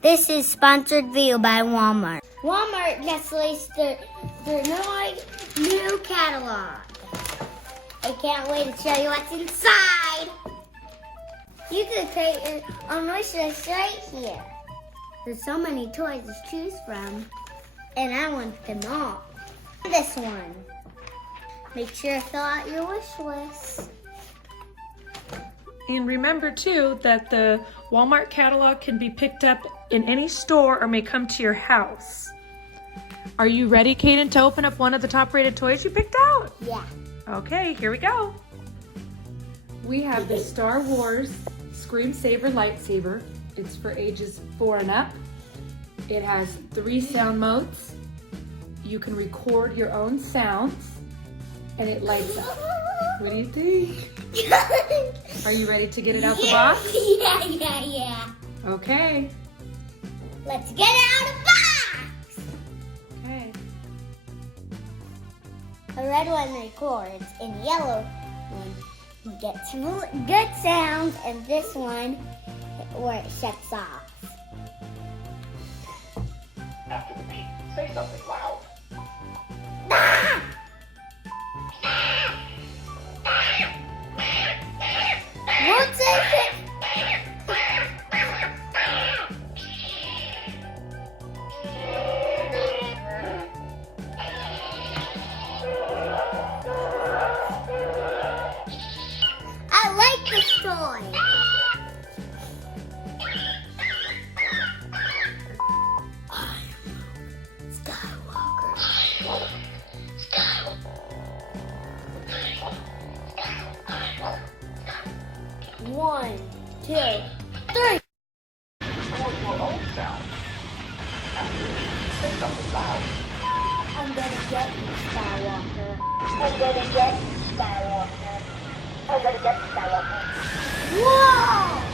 This is sponsored video by Walmart. Walmart just released their new catalog. I can't wait to show you what's inside. You can create your own wish list right here. There's so many toys to choose from, and I want them all. This one. Make sure to fill out your wish list. And remember too that the Walmart catalog can be picked up in any store or may come to your house. Are you ready, Caden, to open up one of the top-rated toys you picked out? Yeah. Okay, here we go. We have the Star Wars Scream Saber lightsaber. It's for ages 4 and up. It has 3 sound modes. You can record your own sounds, and it lights up. What do you think? Are you ready to get it out the box? Yeah. Okay. Let's get it out of the box! Okay. The red one records, and the yellow one you get some good sounds, and this one where it shuts off. After the beep, say something loud. Ah! What's it? I like this toy. I am Skywalker. One, 2, 3. Record your own sound. After the beep, say something loud. I'm gonna get you, Skywalker. I'm gonna get you, Skywalker. I'm gonna get you, Skywalker. Whoa!